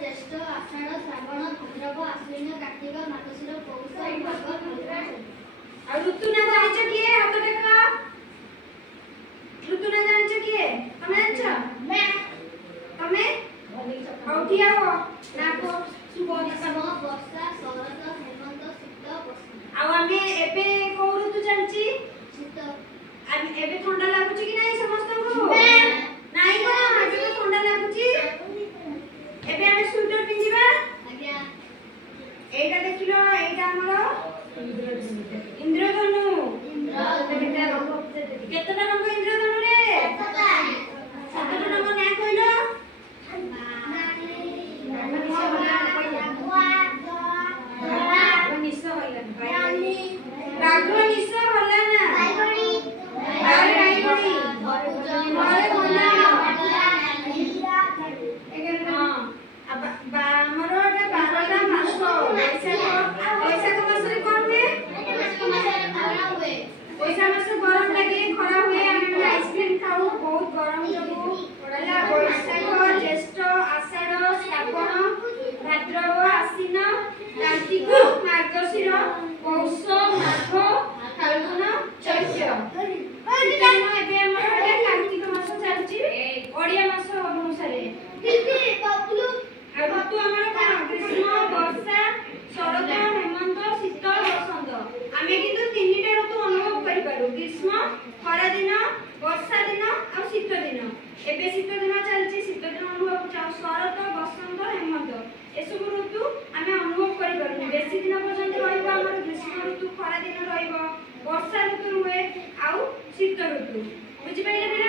ज्येष्ठ आषाढ़ श्रावण भाद्रव आश्विन कार्तिक मार्गशीर पौष माघ फाल्गुन। और ऋतु ना जानिछ किए हाथ देखा ऋतु ना जानिछ किए तमे जानिछ मैं तमे औठिया हो ना को ग्रीष्म वर्षा शरद हेमंत शीत बसंत। आ हमें एबे को ऋतु चलची शीत एबे ठंडा लागुची कि नहीं समस्त को नहीं को एबे तो ठंडा लागुची एबे हम स्वेटर पिंजिबा आज्ञा एटा देखिलो एटा हमरो इंद्रधनु केतटा रंग इंद्रधनु रे सातटा रंग ना कइलो मार्गशीर पौष माघ फाल्गुन चैत्र कार्तिक मास चलची ओडिया मास अनुसार ऋतु आमर ग्रीष्म वर्षा शरद हेमंत शीत बसंत आमे किंतु तीनटा ऋतु अनुभव करि पारू ग्रीष्म खरा दिन वर्षा दिन और शीत दिन एबे शीत दिन चलची शीत दिन अनुभव चाउ शरद बसंत हेमंत एसब ऋतु आमे अनुभव करि पारू बेसी दिन पर्यंत रहइबो हमर ग्रीष्म ऋतु खरा दिन रहइबो वर्षा ऋतु हुए आउ शीत ऋतु बुझि पाइले बिना